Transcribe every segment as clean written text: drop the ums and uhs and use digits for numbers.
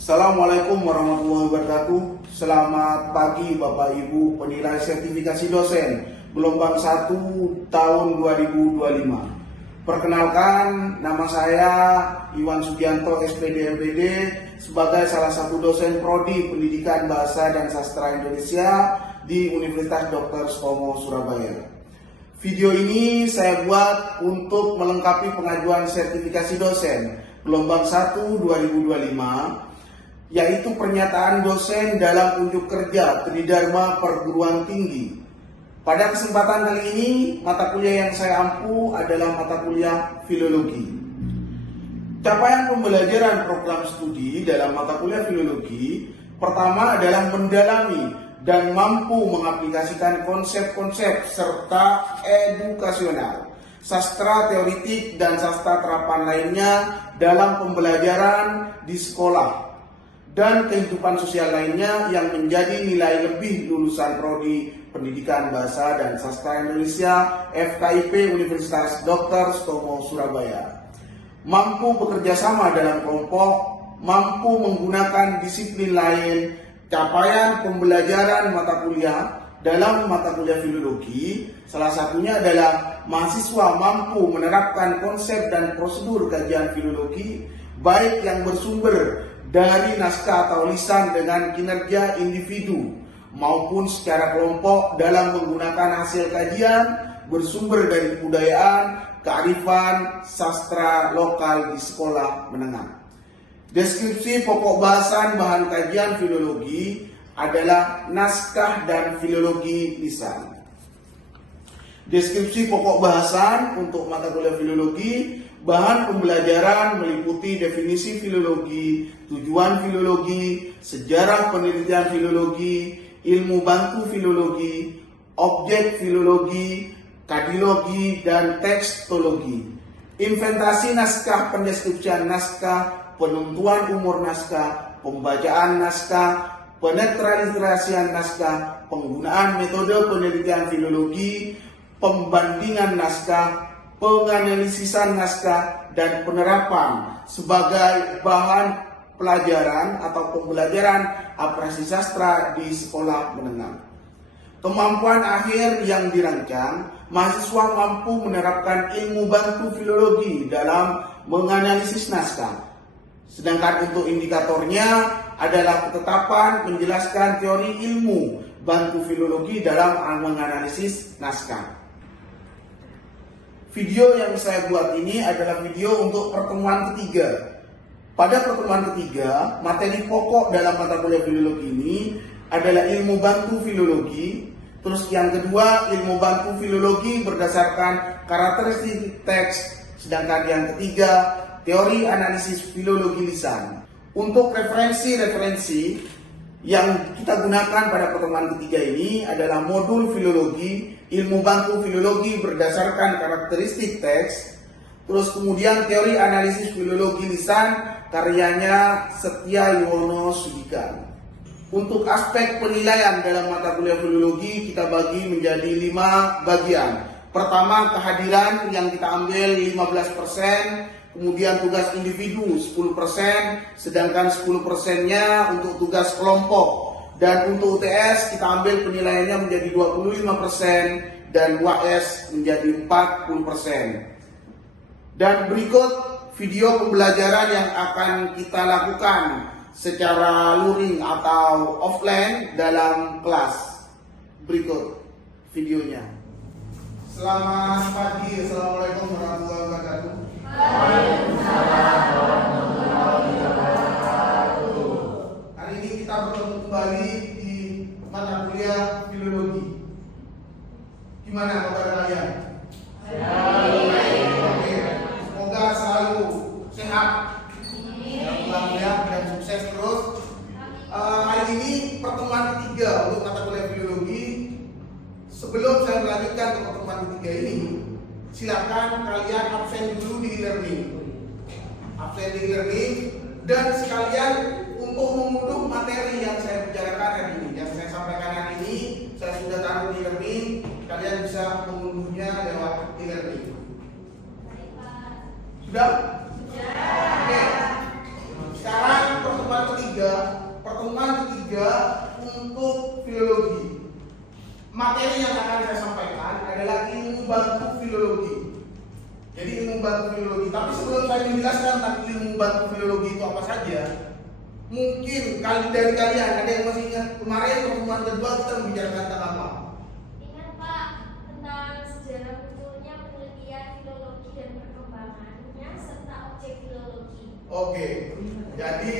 Assalamualaikum warahmatullahi wabarakatuh. Selamat pagi Bapak Ibu penilai sertifikasi dosen gelombang 1 tahun 2025. Perkenalkan, nama saya Iwan Sugianto SPD MPD sebagai salah satu dosen Prodi Pendidikan Bahasa dan Sastra Indonesia di Universitas Dr. Sutomo Surabaya. Video ini saya buat untuk melengkapi pengajuan sertifikasi dosen gelombang 1 2025, yaitu pernyataan dosen dalam unjuk kerja Tridharma Perguruan Tinggi. Pada kesempatan kali ini, mata kuliah yang saya ampu adalah mata kuliah Filologi. Capaian pembelajaran program studi dalam mata kuliah Filologi pertama adalah mendalami dan mampu mengaplikasikan konsep-konsep serta edukasional, sastra teoritik dan sastra terapan lainnya dalam pembelajaran di sekolah dan kehidupan sosial lainnya yang menjadi nilai lebih lulusan Prodi Pendidikan Bahasa dan Sastra Indonesia FKIP Universitas Dr. Sutomo Surabaya. Mampu bekerja sama dalam kelompok, mampu menggunakan disiplin lain. Capaian pembelajaran mata kuliah dalam mata kuliah Filologi salah satunya adalah mahasiswa mampu menerapkan konsep dan prosedur kajian filologi baik yang bersumber dari naskah atau lisan dengan kinerja individu maupun secara kelompok dalam menggunakan hasil kajian bersumber dari kebudayaan, kearifan, sastra lokal di sekolah menengah. Deskripsi pokok bahasan bahan kajian filologi adalah naskah dan filologi lisan. Deskripsi pokok bahasan untuk mata kuliah filologi, bahan pembelajaran meliputi definisi filologi, tujuan filologi, sejarah penelitian filologi, ilmu bantu filologi, objek filologi, kadilogi, dan tekstologi. Inventasi naskah, pendeskripsian naskah, penentuan umur naskah, pembacaan naskah, penetralisasian naskah, penggunaan metode penelitian filologi, pembandingan naskah, penganalisisan naskah, dan penerapan sebagai bahan pelajaran atau pembelajaran apresiasi sastra di sekolah menengah. Kemampuan akhir yang dirancang, mahasiswa mampu menerapkan ilmu bantu filologi dalam menganalisis naskah. Sedangkan untuk indikatornya adalah ketetapan menjelaskan teori ilmu bantu filologi dalam menganalisis naskah. Video yang saya buat ini adalah video untuk pertemuan ketiga. Pada pertemuan ketiga, materi pokok dalam mata kuliah filologi ini adalah ilmu bantu filologi. Terus yang kedua, ilmu bantu filologi berdasarkan karakteristik teks. Sedangkan yang ketiga, teori analisis filologi lisan. Untuk referensi-referensi yang kita gunakan pada pertemuan ketiga ini adalah modul filologi, ilmu bantu filologi berdasarkan karakteristik teks, terus kemudian teori analisis filologi lisan karyanya Setia Yuwono Sudika. Untuk aspek penilaian dalam mata kuliah filologi kita bagi menjadi 5 bagian. Pertama, kehadiran yang kita ambil 15%, kemudian tugas individu 10%, sedangkan 10%-nya untuk tugas kelompok. Dan untuk UTS kita ambil penilaiannya menjadi 25% dan UAS menjadi 40%. Dan berikut video pembelajaran yang akan kita lakukan secara luring atau offline dalam kelas. Berikut videonya. Selamat pagi, Assalamualaikum warahmatullahi wabarakatuh. Waalaikumsalam warahmatullahi wabarakatuh. Hari ini kita bertemu kembali di mata kuliah filologi. Gimana kabar kalian? Oke, semoga selalu sehat, alhamdulillah, dan sukses terus. Hari ini pertemuan ketiga untuk mata kuliah filologi. Sebelum saya melanjutkan ke pertemuan ketiga ini, silakan kalian absen dulu di e-learning. Absen di e-learning dan sekalian untuk mengunduh materi yang saya bicarakan hari ini, yang saya sampaikan hari ini, saya sudah taruh di e-learning. Kalian bisa mengunduhnya lewat e-learning. Sudah? Oke. Sekarang pertemuan ketiga. bantu filologi. Jadi ilmu bantu filologi. Tapi sebelum saya menjelaskan tentang ilmu bantu filologi itu apa saja, mungkin dari kalian ada yang masih ingat kemarin pertemuan kedua kita membicarakan tentang apa? Ingat Pak, tentang sejarah munculnya penelitian filologi dan perkembangannya serta objek filologi. Oke, jadi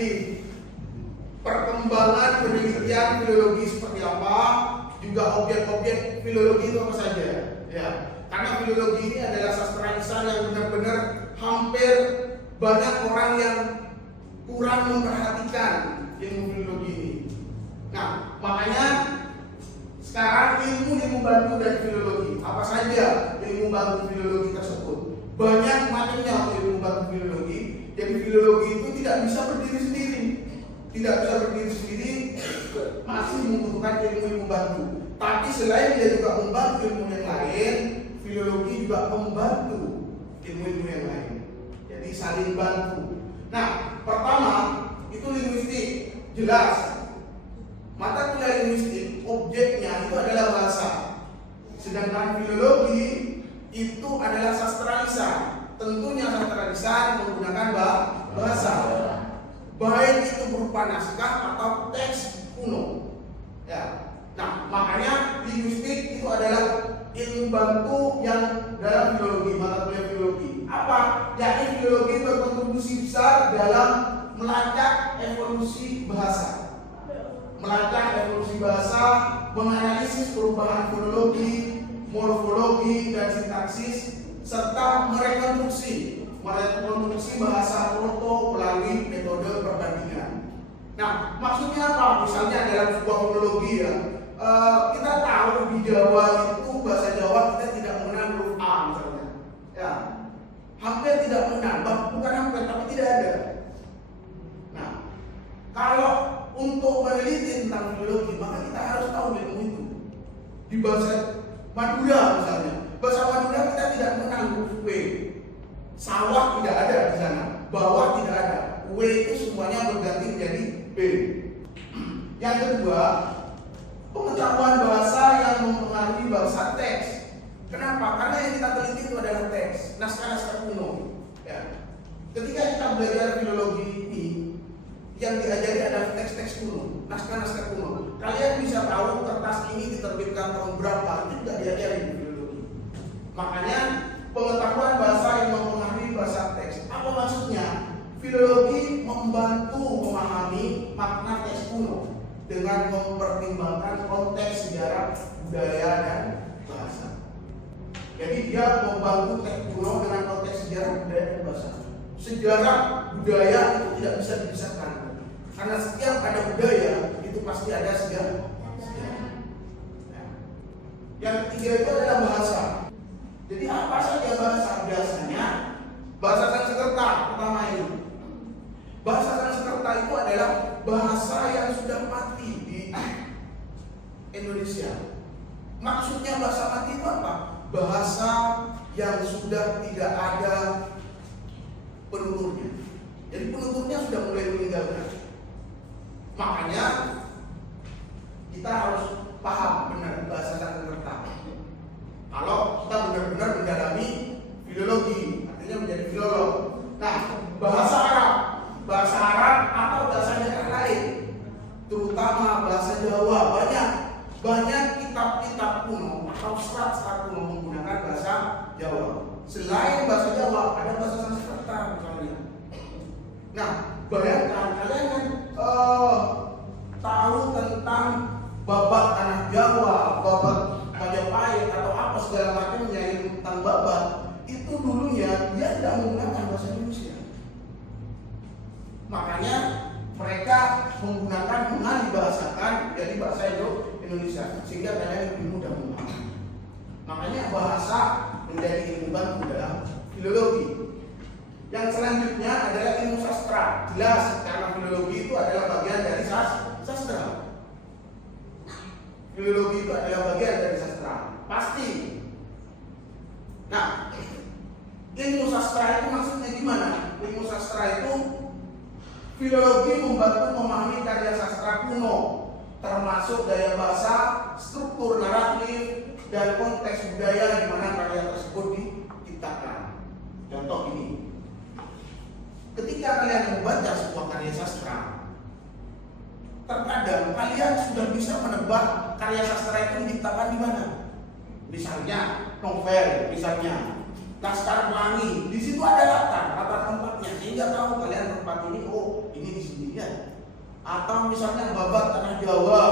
perkembangan penelitian filologi seperti apa, juga objek-objek filologi itu apa saja, ya. Karena filologi ini adalah sastra lisan yang benar-benar hampir banyak orang yang kurang memperhatikan ilmu filologi ini. Nah, makanya sekarang ilmu bantu dari filologi, apa saja ilmu bantu filologi tersebut? Banyak macamnya ilmu bantu filologi. Jadi filologi itu tidak bisa berdiri sendiri. Tidak bisa berdiri sendiri, masih membutuhkan ilmu bantu. Tapi selain dia juga membantu ilmu yang lain, filologi juga membantu ilmu yang lain. Jadi saling bantu. Nah, pertama itu linguistik, jelas. Mata kuliah linguistik, objeknya itu adalah bahasa. Sedangkan filologi itu adalah sastra lisan. Tentunya sastra lisan menggunakan bahasa. Baik itu berupa naskah atau teks kuno. Ya. Nah, makanya linguistik itu adalah ilmu bantu yang dalam filologi, mata kuliah filologi. Apa? Yakni filologi berkontribusi besar dalam melacak evolusi bahasa. Melacak evolusi bahasa, menganalisis perubahan fonologi, morfologi, dan sintaksis, serta merekonstruksi bahasa proto melalui metode perbandingan. Nah, maksudnya apa? Misalnya dalam sebuah fonologi ya, kita tahu di Jawa itu bahasa Jawa kita tidak mengenal huruf A misalnya. Ya, hampir tidak mengenal, bukan hampir tapi tidak ada. Nah, kalau untuk meneliti tentang filologi, maka kita harus tahu ilmu itu. Di bahasa Madura misalnya, bahasa Madura kita tidak mengenal huruf W. Sawah tidak ada di sana, bawah tidak ada. W itu semuanya berganti menjadi B. Yang kedua, pengetahuan bahasa yang mempengaruhi bahasa teks. Kenapa? Karena yang kita teliti itu adalah teks, naskah-naskah kuno. Ya. Ketika kita belajar filologi ini, yang diajari adalah teks-teks kuno, naskah-naskah kuno. Kalian bisa tahu kertas ini diterbitkan tahun berapa, itu tidak diajari di filologi. Makanya pengetahuan bahasa yang mempengaruhi bahasa teks. Apa maksudnya? Filologi membantu memahami makna teks kuno dengan mempertimbangkan konteks sejarah, budaya, dan bahasa. Jadi dia membantu teks kuno dengan konteks sejarah, budaya, dan bahasa. Sejarah, budaya itu tidak bisa dipisahkan. Karena setiap ada budaya, itu pasti ada sejarah. Yang ketiga itu adalah bahasa. Jadi apa saja bahasa? Biasanya bahasa Sanskerta pertama ini. Bahasa Sanskerta itu adalah bahasa yang sudah mati di Indonesia. Maksudnya bahasa mati itu apa? Bahasa yang sudah tidak ada penuturnya. Jadi penuturnya sudah mulai meninggalkan. Makanya kita harus paham benar bahasa Sanskerta. Kalau kita benar-benar mendalami filologi, artinya menjadi filolog. Nah, bahasa Arab atau bahasa daerah lain, terutama bahasa Jawa, banyak kitab-kitab kuno atau serat-serat kuno menggunakan bahasa Jawa. Selain bahasa Jawa, ada bahasa Sanskerta misalnya. Nah, bayangkan kalian kan tahu tentang babat tanah Jawa, babat Majapahit atau apa segala macamnya yang tentang babat, itu dulunya dia tidak menggunakan bahasa Indonesia. Makanya mereka menggunakan mengalih bahasakan jadi bahasa Indonesia sehingga kalian lebih mudah memahami. Makanya bahasa menjadi ilmu bantu dalam filologi. Yang selanjutnya adalah ilmu sastra. Jelas karena filologi itu adalah bagian dari sastra. Filologi itu adalah bagian dari sastra, pasti. Nah, ilmu sastra itu maksudnya gimana? Ilmu sastra itu filologi membantu memahami karya sastra kuno, termasuk gaya bahasa, struktur naratif, dan konteks budaya di mana karya tersebut diciptakan. Contoh ini, ketika kalian membaca sebuah karya sastra, terkadang kalian sudah bisa menebak karya sastra itu diciptakan di mana. Misalnya novel, misalnya Laskar Pelangi, di situ ada latar tempatnya, sehingga tahu kalian tempat ini, oh ini di sini ya. Atau misalnya Babat Tanah Jawa,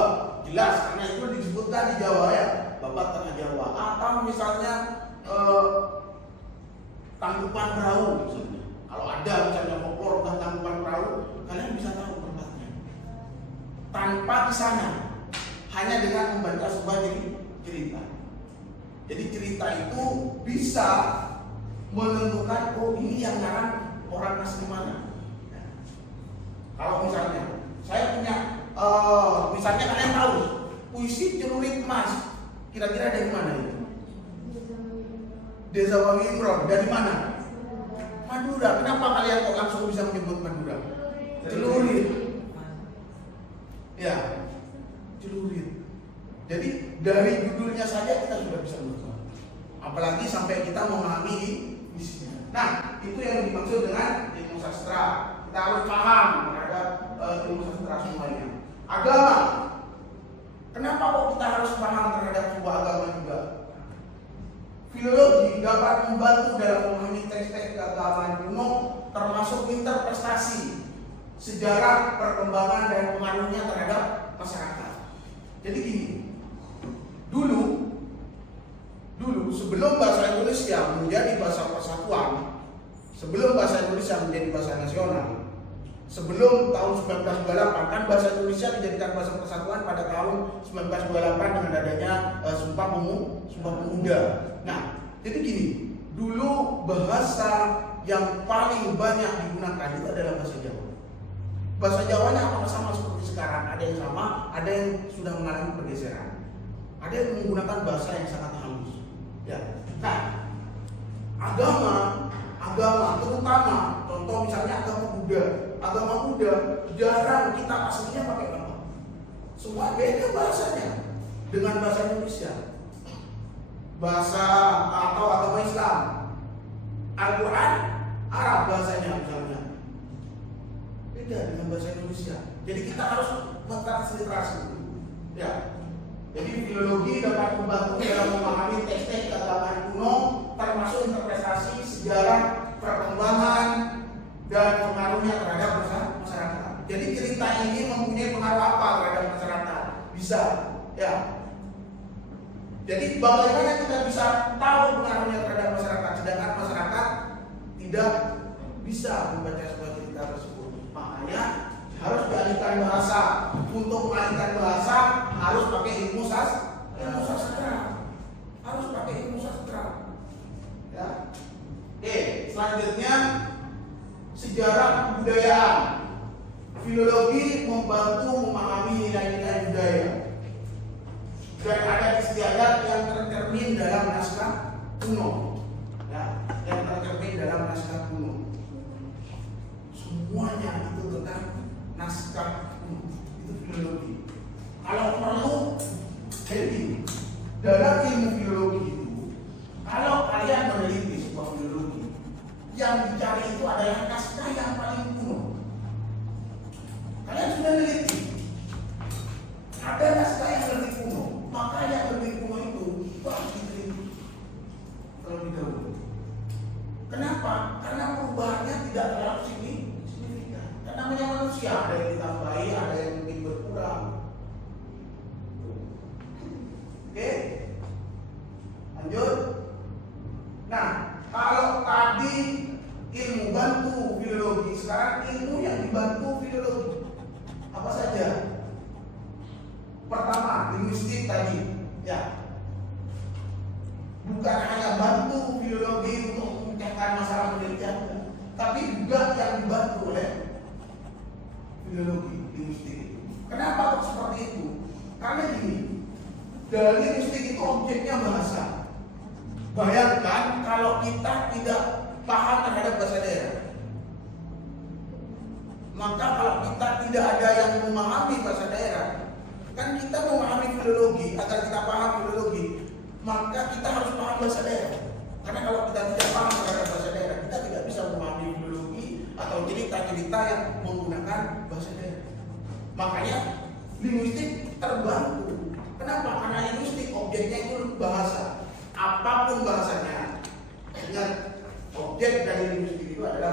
jelas karena itu disebutkan di Jawa ya, Babat Tanah Jawa. Atau misalnya Tangkuban Perahu, misalnya. Kalau ada misalnya folklore tentang Tangkuban Perahu, kalian bisa tahu tempatnya tanpa ke sana, hanya dengan membaca sebuah cerita. Jadi cerita itu bisa menentukan, oh ini yang ngarang orang asli mana. Kalau misalnya saya punya, misalnya kalian tahu puisi Celurit Emas, kira-kira dari mana itu? Desa Wangi Imron, dari mana? Madura. Kenapa kalian kok langsung bisa menyebut Madura? Celurit. Ya, celurit. Jadi dari judulnya saja kita sudah bisa menebak. Apalagi sampai kita memahami isinya. Nah, itu yang dimaksud dengan ilmu sastra. Kita harus paham terhadap ilmu sastra semuanya. Agama. Kenapa kok kita harus paham terhadap sebuah agama juga? Filologi dapat membantu dalam memahami teks-teks keagamaan kuno, termasuk interpretasi sejarah, perkembangan dan pengaruhnya terhadap masyarakat. Jadi gini, dulu sebelum bahasa Indonesia menjadi bahasa persatuan, sebelum bahasa Indonesia menjadi bahasa nasional, sebelum tahun 1928, kan bahasa Indonesia dijadikan bahasa persatuan pada tahun 1928 dengan adanya Sumpah Pemuda. Nah, jadi gini, dulu bahasa yang paling banyak digunakan itu adalah bahasa Jawa. Bahasa Jawanya apakah sama seperti sekarang? Ada yang sama, ada yang sudah mengalami pergeseran. Ada yang menggunakan bahasa yang sangat halus. Ya. Nah, agama terutama, contoh misalnya agama Buddha jarang kita aslinya pakai apa? Semua beda bahasanya dengan bahasa Indonesia. Bahasa atau agama Islam, Al-Quran Arab bahasanya misalnya, beda dengan bahasa Indonesia. Jadi kita harus mentransliterasi. Ya. Jadi filologi dapat membantu dalam memahami teks-teks keagamaan kuno, termasuk interpretasi sejarah, perkembangan dan pengaruhnya terhadap masyarakat. Jadi cerita ini mempunyai pengaruh apa terhadap masyarakat? Bisa, ya. Jadi bagaimana kita bisa tahu pengaruhnya terhadap masyarakat, sedangkan masyarakat tidak bisa membaca sebuah cerita tersebut. Makanya harus dialihkan bahasa. Untuk mengalihkan bahasa harus pakai ilmu sastra. Harus pakai ilmu sastra. Ya. Oke, selanjutnya sejarah kebudayaan. Filologi membantu memahami nilai-nilai budaya. Dan ada istiadat yang tercermin dalam naskah kuno. Ya, yang tercermin dalam naskah kuno. Semuanya itu tentang naskah kuno. Itu filologi. Kalau perlu, jadi dalam ilmu filologi itu, kalau kalian meneliti sebuah filologi, yang dicari itu adalah naskah yang paling kuno. Kalian sudah meneliti, ada naskah yang lebih kuno, maka yang lebih kuno itu harus diteliti terlebih dahulu. Kenapa? Karena perubahannya tidak terlalu signifikan. Karena namanya manusia, ada yang ditambahi, ada yang mungkin berkurang. Oke, lanjut. Nah, kalau tadi ilmu bantu filologi, sekarang ilmu yang dibantu filologi apa saja? Pertama, linguistik tadi, ya. Bukan hanya bantu filologi untuk memecahkan masalah penelitian, tapi juga yang dibantu oleh filologi linguistik. Kenapa kok seperti itu? Karena gini, dari linguistik itu objeknya bahasa. Bayangkan kalau kita tidak paham terhadap bahasa daerah, maka kalau kita tidak ada yang memahami bahasa daerah, kan kita memahami filologi, agar kita paham filologi, maka kita harus paham bahasa daerah. Karena kalau kita tidak paham terhadap bahasa daerah, kita tidak bisa memahami filologi atau cerita-cerita yang menggunakan bahasa daerah. Makanya linguistik terbantu. Kenapa? Karena linguistik objeknya itu bahasa. Apapun bahasanya, ingat objek dari linguistik itu adalah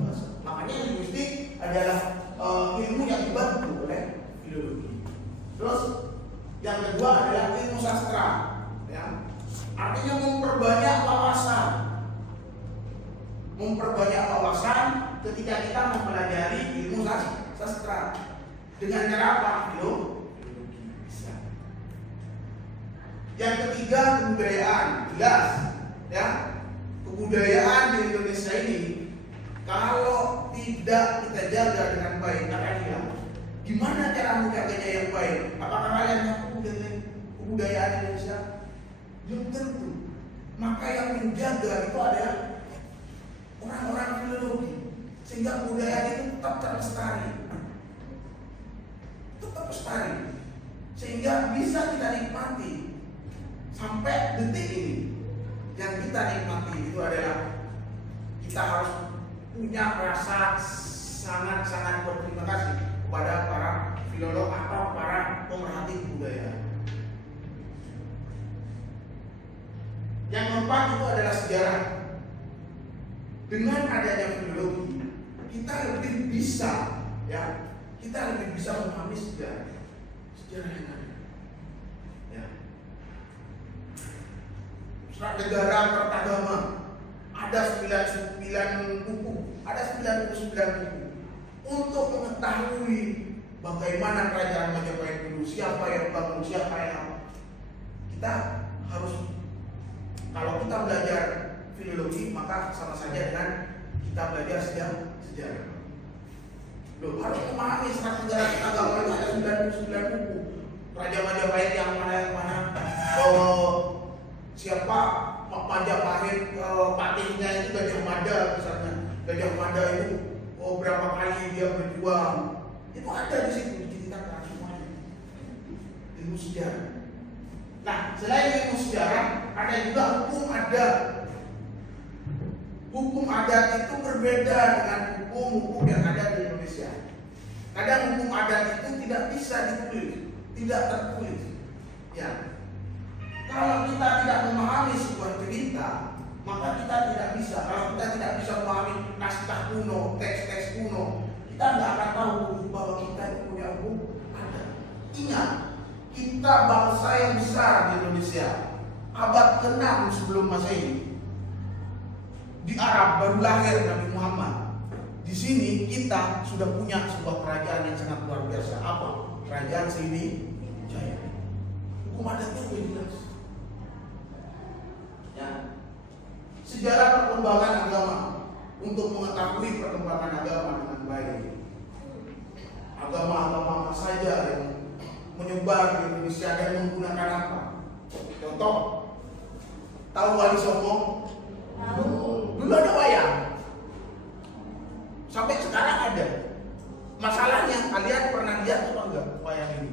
bahasa. Makanya linguistik adalah ilmu yang dibantu oleh filologi. Terus yang kedua adalah ilmu sastra, ya. Artinya memperbanyak wawasan. Memperbanyak wawasan ketika kita mempelajari ilmu sastra. Dengan cara apa? Filologi. Bisa. Yang ketiga kebudayaan, jelas, ya. Kebudayaan di Indonesia ini kalau tidak kita jaga dengan baik akan hilang. Gimana cara menjaganya yang baik? Apakah kalian ngaku dengan kebudayaan Indonesia? Belum tentu. Maka yang menjaga itu adalah orang-orang filologi, sehingga kebudayaan itu tetap terlestari, sehingga bisa kita nikmati sampai detik ini. Yang kita nikmati itu adalah kita harus punya rasa sangat-sangat berterima kasih kepada para filolog atau para pemerhati budaya. Yang keempat itu adalah sejarah. Dengan adanya filologi, kita lebih bisa, ya, kita lebih bisa memahami sejarah yang ada. Ya. Surat negara Kertagama ada 99 buku, ada 99 buku untuk mengetahui bagaimana kerajaan Majapahit dulu, siapa yang bangun, siapa yang kita harus. Kalau kita belajar filologi, maka sama saja dengan kita belajar sejarah. Loh, harus memahami serat negara Kertagama itu ada 99 buku. Raja Majapahit yang mana, siapa Majapahit, patihnya itu Gajah Mada misalnya. Gajah Mada itu berapa kali dia berjuang. Itu ada di situ diceritakan semuanya. Ilmu sejarah. Nah, selain ilmu sejarah, ada juga hukum adat. Hukum adat itu berbeda dengan hukum-hukum yang ada di Indonesia. Kadang hukum adat itu tidak bisa ditulis, tidak tertulis. Ya. Kalau kita tidak memahami sebuah cerita, maka kita tidak bisa. Kalau kita tidak bisa memahami naskah kuno, teks-teks kuno, kita nggak akan tahu bahwa kita itu punya hukum adat. Ingat, kita bangsa yang besar di Indonesia. Abad ke-6 sebelum Masehi, di Arab baru lahir Nabi Muhammad. Di sini kita sudah punya sebuah kerajaan yang sangat luar biasa. Apa? Kerajaan Sriwijaya. Hukum adatnya sudah jelas. Ya. Sejarah perkembangan agama, untuk mengetahui perkembangan agama dengan baik. Agama-agama apa saja yang menyebar di Indonesia dan menggunakan apa? Contoh, tahu Wali Songo? Tahu. Dulu ada wayang. Sampai sekarang ada. Masalahnya kalian pernah lihat atau enggak wayang ini?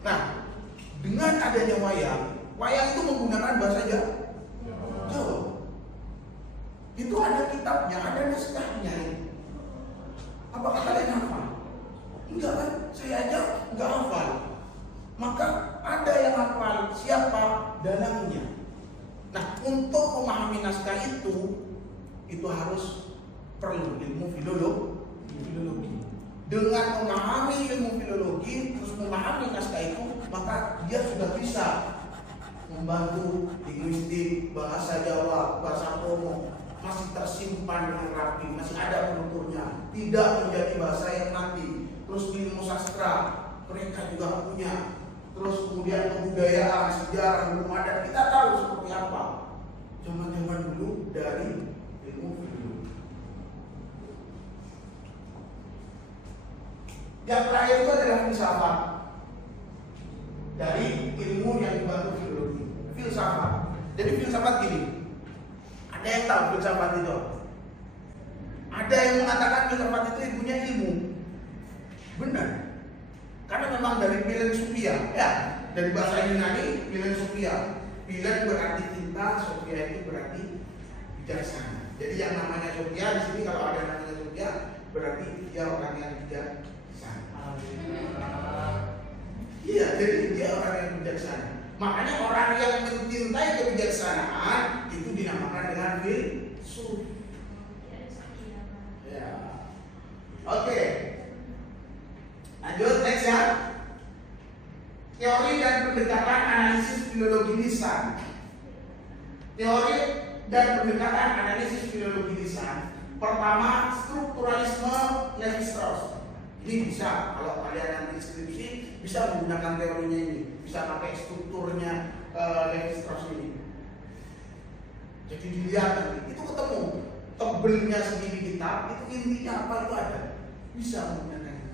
Nah, dengan adanya wayang itu menggunakan bahasa Jawa. Itu ada kitabnya, ada naskahnya. Apakah kalian hafal? Enggak kan? Saya aja enggak hafal. Maka ada yang hafal, siapa? Dalangnya. Nah, untuk memahami naskah itu harus perlu ilmu filologi. Dengan memahami ilmu filologi, terus memahami naskah itu, maka dia sudah bisa membantu linguistik, bahasa Jawa, bahasa Pomo masih tersimpan dengan rapi, masih ada penuturnya, tidak menjadi bahasa yang mati. Terus ilmu sastra mereka juga punya. Terus kemudian kebudayaan, sejarah, hukum adat, kita tahu seperti apa zaman-zaman dulu dari ilmu filologi. Yang terakhir itu adalah filsafat. Dari ilmu yang dibantu filologi, filsafat. Jadi filsafat gini, ada yang tahu filsafat itu? Ada yang mengatakan filsafat itu ibunya ilmu. Benar. Karena memang dari Filsufia, ya, dari bahasa Yunani philosophia. Philen berarti cinta, sophia itu berarti bijaksana. Jadi yang namanya Sophia di sini, kalau ada namanya Sophia berarti dia orang yang bijaksana. Iya, jadi dia orang yang bijaksana. Makanya orang yang mencintai kebijaksanaan itu dinamakan dengan filsuf. Ya. Oke. Lanjut next ya. Teori dan pendekatan analisis filologi lisan. Teori dan pendekatan analisis filologi lisan. Pertama, strukturalisme Levi-Strauss. Ini bisa, kalau kalian nanti skripsi bisa menggunakan teorinya ini, bisa pakai strukturnya Levi-Strauss ini. Jadi dilihat nanti, itu ketemu tebelnya sendiri kitab, itu intinya apa itu ada, bisa menggunakan ini.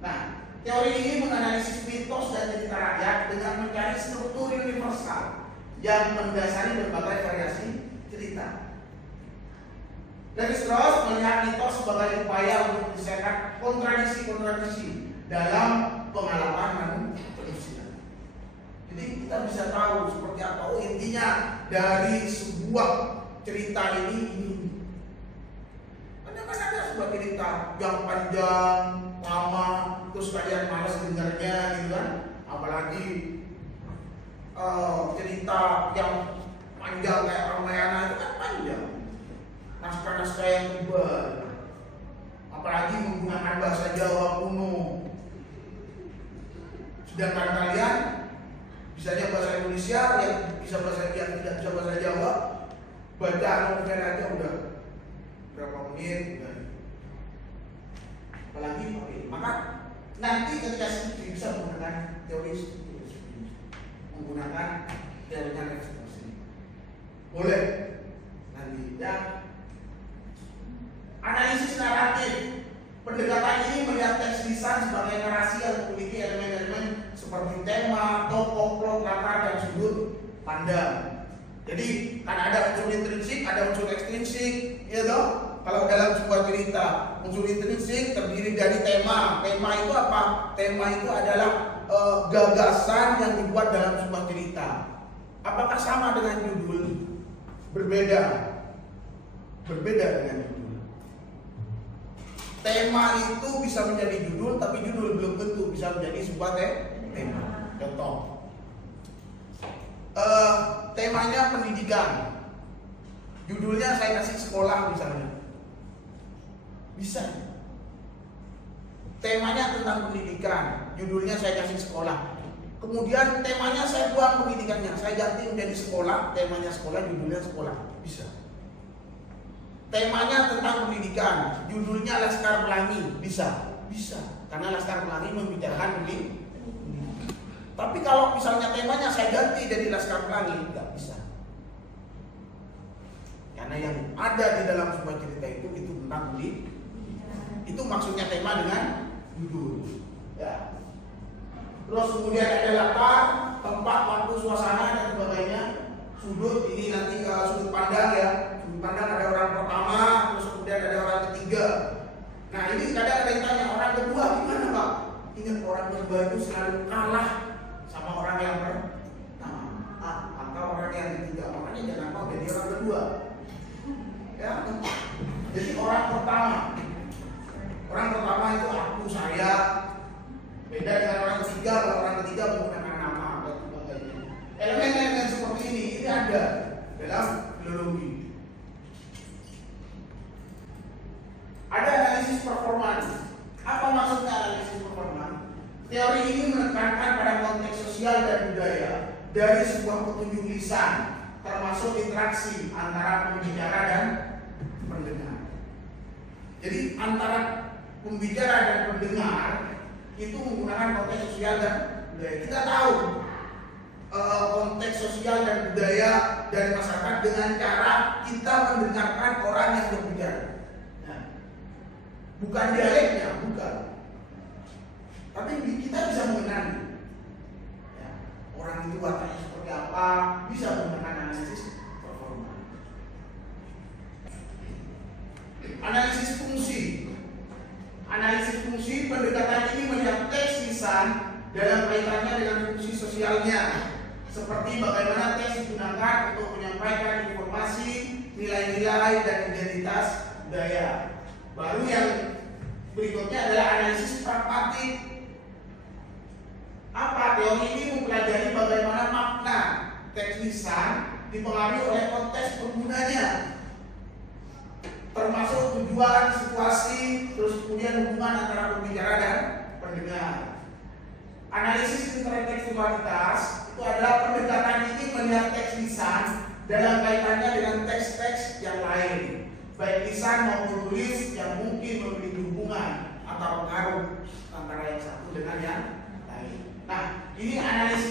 Nah, teori ini menganalisis mitos dan cerita rakyat dengan mencari struktur universal yang mendasari berbagai variasi cerita. Levi-Strauss melihat mitos sebagai upaya untuk menyelesaikan kontradiksi-kontradiksi dalam pengalaman manusia. Jadi kita bisa tahu seperti apa. Oh, intinya dari sebuah cerita ini. Kadang kan ada sebuah cerita yang panjang, lama, terus kalian malas dengarnya gitu kan. Apalagi cerita yang panjang kayak Ramayana itu kan panjang. Naskah-naskah yang tebal, apalagi menggunakan bahasa Jawa kuno. Sedangkan kalian bisanya bahasa Indonesia, yang bisa bahasa yang tidak bisa bahasa Jawa, baca novel aja udah berapa menit udah. Apalagi oke. Maka nanti ketika studi bisa menggunakan teori studi, menggunakan teorinya Levi-Strauss ini. Boleh nanti ya. Analisis naratif. Pendekatan ini melihat teks lisan sebagai narasi yang memiliki elemen-elemen seperti tema, tokoh, plot, latar, dan sudut pandang. Jadi kan ada unsur intrinsik, ada unsur ekstrinsik, ya toh? Kalau dalam sebuah cerita, unsur intrinsik terdiri dari tema. Tema itu apa? Tema itu adalah gagasan yang dibuat dalam sebuah cerita. Apakah sama dengan judul? Berbeda. Berbeda dengan judul. Tema itu bisa menjadi judul, tapi judul belum tentu bisa menjadi sebuah tema. Contoh, temanya pendidikan, judulnya saya kasih sekolah misalnya, bisa. Temanya tentang pendidikan, judulnya saya kasih sekolah. Kemudian temanya saya buang pendidikannya, saya ganti menjadi sekolah, temanya sekolah, judulnya sekolah, bisa. Temanya tentang pendidikan, judulnya Laskar Pelangi, bisa, karena Laskar Pelangi membicarakan pendidikan. Tapi kalau misalnya temanya saya ganti dari Laskar Pelangi, nggak bisa, karena yang ada di dalam sebuah cerita itu tentang pendidikan. Itu maksudnya tema dengan judul. Ya. Terus kemudian ada latar, tempat, waktu, suasana dan sebagainya. Sudut ini nanti sudut pandang ya. Sudut pandang ada orang pertama, terus kemudian ada orang ketiga. Nah ini kadang ada yang tanya, orang kedua gimana Pak? Ingat orang kedua itu selalu kalah sama orang yang pertama atau orang yang ketiga. Makanya jangan mau jadi orang kedua. Ya. Jadi orang pertama itu aku, saya. Beda dengan orang ketiga. Kalau orang ketiga menggunakan nama dan sebagainya. Elemen-elemen seperti ini ada dalam filologi. Ada analisis performance. Apa maksudnya analisis performance? Teori ini menekankan pada konteks sosial dan budaya dari sebuah petunjuk lisan, termasuk interaksi antara pembicara dan pendengar. Jadi antara pembicara dan pendengar itu menggunakan konteks sosial dan budaya. Kita tahu konteks sosial dan budaya dari masyarakat dengan cara kita mendengarkan orang yang berbicara. Nah, bukan dialeknya, bukan. Tapi kita bisa mengenali ya, orang itu wataknya seperti apa, bisa menggunakan analisis performa. Analisis fungsi. Analisis fungsi, pendekatan ini melihat teks lisan dalam kaitannya dengan fungsi sosialnya, seperti bagaimana teks digunakan untuk menyampaikan informasi, nilai-nilai, dan identitas budaya. Baru yang berikutnya adalah analisis pragmatik. Apa? Teori ini mempelajari bagaimana makna teks lisan dipengaruhi oleh konteks penggunanya, termasuk tujuan, situasi, terus kemudian hubungan antara pembicara dan pendengar. Analisis intertekstualitas itu adalah pendekatan ini melihat teks lisan dalam kaitannya dengan teks-teks yang lain, baik lisan maupun tulis yang mungkin memiliki hubungan atau pengaruh antara yang satu dengan yang lain. Nah, ini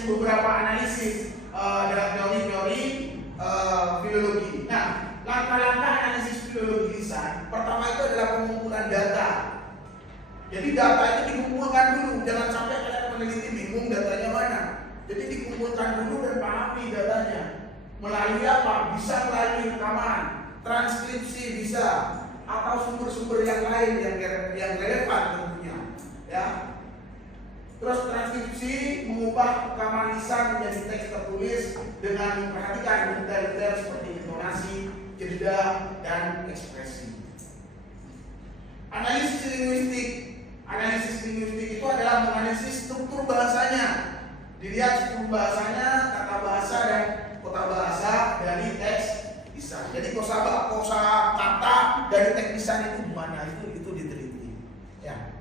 beberapa analisis dalam teori-teori filologi. Nah, langkah-langkah analisis filologi lisan pertama itu adalah pengumpulan data. Jadi data itu dikumpulkan dulu, jangan sampai kalian peneliti bingung datanya mana. Jadi dikumpulkan dulu dan pahami datanya. Melalui apa? Bisa melalui rekaman, transkripsi bisa, atau sumber-sumber yang lain yang relevan tentunya. Ya. Terus transkripsi mengubah rekaman lisan menjadi teks tertulis dengan memperhatikan detail-detail seperti intonasi, jeda, dan ekspresi. Analisis linguistik. Analisis linguistik itu adalah menganalisis struktur bahasanya. Dilihat struktur bahasanya, kata bahasa dan kota bahasa dari teks lisan. Jadi kosa kata dari teks lisan itu gimana? Itu diteliti. Ya.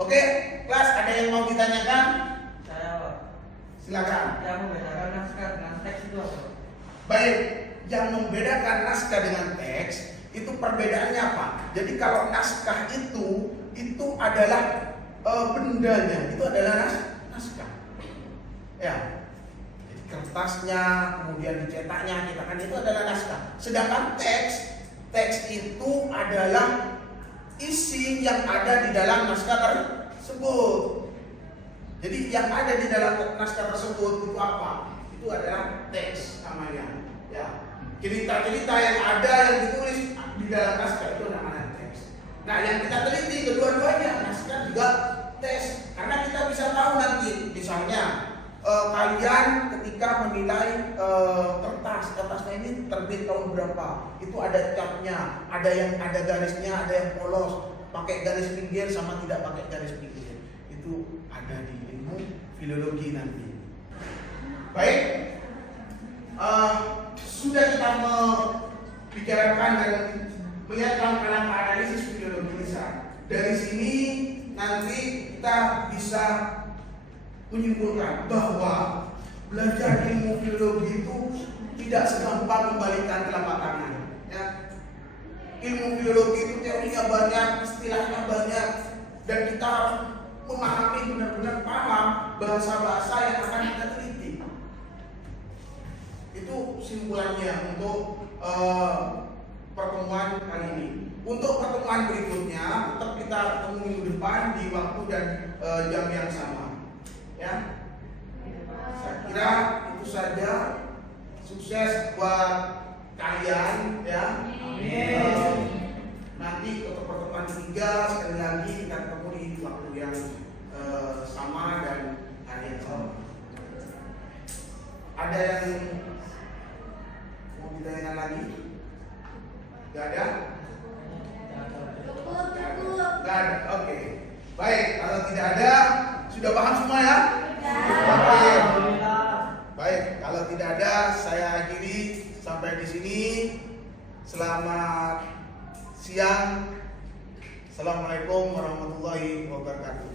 Oke, kelas ada yang mau ditanyakan? Saya Pak. Silakan. Yang membedakan naskah dengan teks itu apa? Baik, yang membedakan naskah dengan teks itu perbedaannya apa? Jadi kalau naskah itu adalah bendanya, itu adalah naskah. Ya. Jadi kertasnya, kemudian dicetaknya, itu adalah naskah. Sedangkan teks itu adalah isi yang ada di dalam naskah tersebut. Jadi yang ada di dalam naskah tersebut itu apa? Itu adalah teks namanya. Ya. Cerita-cerita yang ada yang ditulis di dalam naskah itu namanya teks. Nah, yang kita teliti kedua-duanya, naskah juga teks. Karena kita bisa tahu nanti, misalnya kalian ketika menilai kertasnya ini terbit tahun berapa, itu ada capnya, ada yang ada garisnya, ada yang polos, pakai garis pinggir sama tidak pakai garis pinggir. Itu ada di ilmu filologi nanti. Baik, sudah kita membicarakan dan melihat langkah-langkah analisis filologi lisan. Dari sini nanti kita bisa menyimpulkan bahwa belajar ilmu filologi itu tidak segampang membalikkan telapak tangan. Ya. Ilmu filologi itu teorinya banyak, istilahnya banyak, dan kita harus memahami benar-benar paham bahasa-bahasa yang akan kita teliti. Itu simpulannya untuk pertemuan kali ini. Untuk pertemuan berikutnya tetap kita ketemu minggu depan di waktu dan jam yang sama. Ya, saya kira itu saja. Sukses buat kalian ya. Nanti untuk pertemuan ketiga sekali lagi kita ketemu di waktu yang sama dan hari yang sama. Ada yang mau ditanyakan lagi? Gak ada? Gak ada. Oke. Baik, kalau tidak ada, sudah paham semua ya? Oke. Baik, kalau tidak ada, saya akhiri sampai di sini. Selamat siang. Assalamualaikum warahmatullahi wabarakatuh.